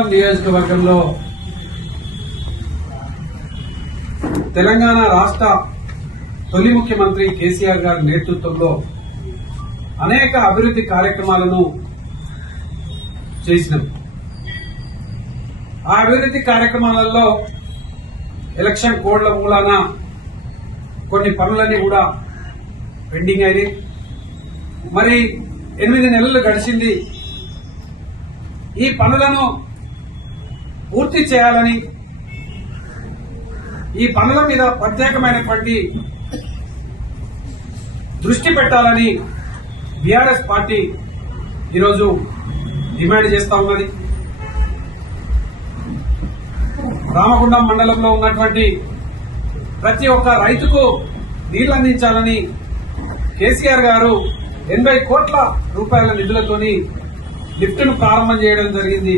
నియోజకవర్గంలో తెలంగాణ రాష్ట్ర తొలి ముఖ్యమంత్రి కేసీఆర్ గారి నేతృత్వంలో అనేక అభివృద్ధి కార్యక్రమాలను చేసినాం. ఆ అభివృద్ధి కార్యక్రమాలలో ఎలక్షన్ కోడ్ల మూలాన కొన్ని పనులన్నీ కూడా పెండింగ్ అయినాయి. మరి 8 నెలలు గడిచింది. ఈ పనులను పూర్తి చేయాలని, ఈ పనుల మీద ప్రత్యేకమైనటువంటి దృష్టి పెట్టాలని బీఆర్ఎస్ పార్టీ ఈరోజు డిమాండ్ చేస్తా ఉన్నది. రామగుండం మండలంలో ఉన్నటువంటి ప్రతి ఒక్క రైతుకు నీళ్లు అందించాలని కేసీఆర్ గారు 80 కోట్ల రూపాయల నిధులతోని లిఫ్ట్ను ప్రారంభం చేయడం జరిగింది.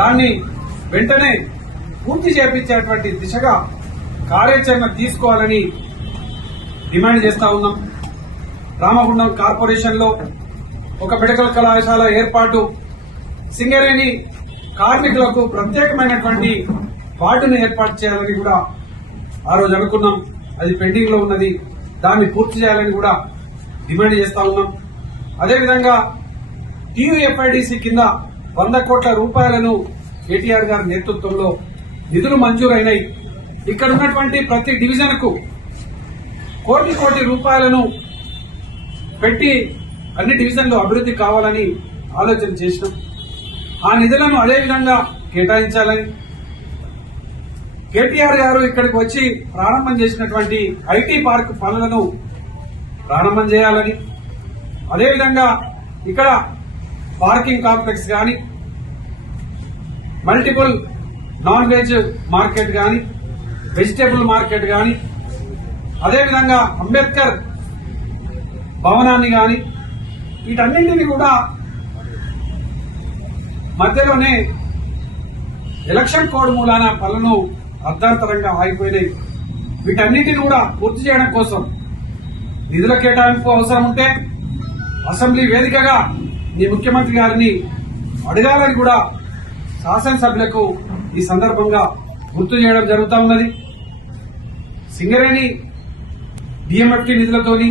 దాన్ని వెంటనే పూర్తి చేపించేటువంటి దిశగా కార్యాచరణ తీసుకోవాలని డిమాండ్ చేస్తా ఉన్నాం. రామగుండం కార్పొరేషన్ లో ఒక మెడికల్ కళాశాల ఏర్పాటు, సింగరేణి కార్మికులకు ప్రత్యేకమైనటువంటి వార్డును ఏర్పాటు చేయాలని కూడా ఆ రోజు అనుకున్నాం. అది పెండింగ్ లో ఉన్నది. దాన్ని పూర్తి చేయాలని కూడా డిమాండ్ చేస్తా ఉన్నాం. అదేవిధంగా టీయూఎఫ్ఐడిసి కింద 100 కోట్ల రూపాయలను కేటీఆర్ గారి నేతృత్వంలో నిధులు మంజూరైనాయి. ఇక్కడ ఉన్నటువంటి ప్రతి డివిజన్ కు కోటి రూపాయలను పెట్టి అన్ని డివిజన్లు అభివృద్ధి కావాలని ఆలోచన చేసినాం. ఆ నిధులను అదేవిధంగా కేటాయించాలని, కేటీఆర్ గారు ఇక్కడికి వచ్చి ప్రారంభం చేసినటువంటి ఐటీ పార్క్ పనులను ప్రారంభం చేయాలని, అదేవిధంగా ఇక్కడ పార్కింగ్ కాంప్లెక్స్ గాని, మల్టిపుల్ నాన్ వెజ్ మార్కెట్ గాని, వెజిటేబుల్ మార్కెట్ గాని, అదేవిధంగా అంబేద్కర్ భవనాన్ని గాని, వీటన్నింటినీ కూడా మధ్యలోనే ఎలక్షన్ కోడ్ మూలాన పనులను అర్ధాంతరంగా ఆగిపోయినాయి. వీటన్నింటినీ కూడా పూర్తి చేయడం కోసం నిధుల కేటాయింపు అవసరం ఉంటే అసెంబ్లీ వేదికగా ఈ ముఖ్యమంత్రి గారిని అడగాలని కూడా శాసనసభ్యులకు ఈ సందర్భంగా గుర్తు చేయడం జరుగుతూ ఉన్నది. సింగరేణి డిఎంఎఫ్టీ నిధులతోని,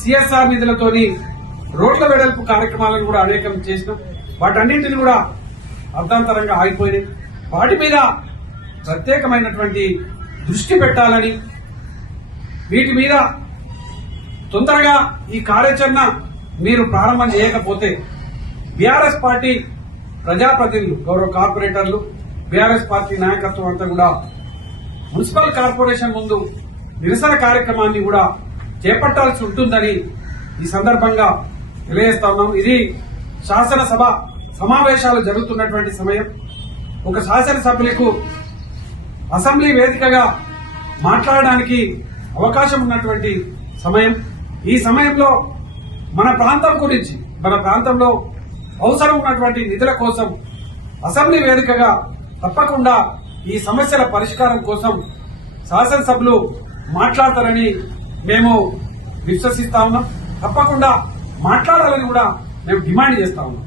సిఎస్ఆర్ నిధులతోని రోడ్ల వెడల్పు కార్యక్రమాలను కూడా అనేకం చేసినాం. వాటన్నింటినీ కూడా అర్ధాంతరంగా ఆగిపోయినాయి. వాటి మీద ప్రత్యేకమైనటువంటి దృష్టి పెట్టాలని, వీటి మీద తొందరగా ఈ కార్యాచరణ మీరు ప్రారంభం చేయకపోతే బీఆర్ఎస్ పార్టీ ప్రజాప్రతినిధులు, గౌరవ కార్పొరేటర్లు, బీఆర్ఎస్ పార్టీ నాయకత్వం అంతా కూడా మున్సిపల్ కార్పొరేషన్ ముందు నిరసన కార్యక్రమాన్ని కూడా చేపట్టాల్సి ఉంటుందని ఈ సందర్భంగా తెలియజేస్తా ఉన్నాం. ఇది శాసనసభ సమావేశాలు జరుగుతున్నటువంటి సమయం. ఒక శాసనసభ్యులకు అసెంబ్లీ వేదికగా మాట్లాడడానికి అవకాశం ఉన్నటువంటి సమయం. ఈ సమయంలో మన ప్రాంతం గురించి, మన ప్రాంతంలో అవసరం ఉన్నటువంటి నిధుల కోసం అసెంబ్లీ వేదికగా తప్పకుండా ఈ సమస్యల పరిష్కారం కోసం శాసనసభ్యులు మాట్లాడతారని మేము విశ్వసిస్తా ఉన్నాం. తప్పకుండా మాట్లాడాలని కూడా మేము డిమాండ్ చేస్తా ఉన్నాం.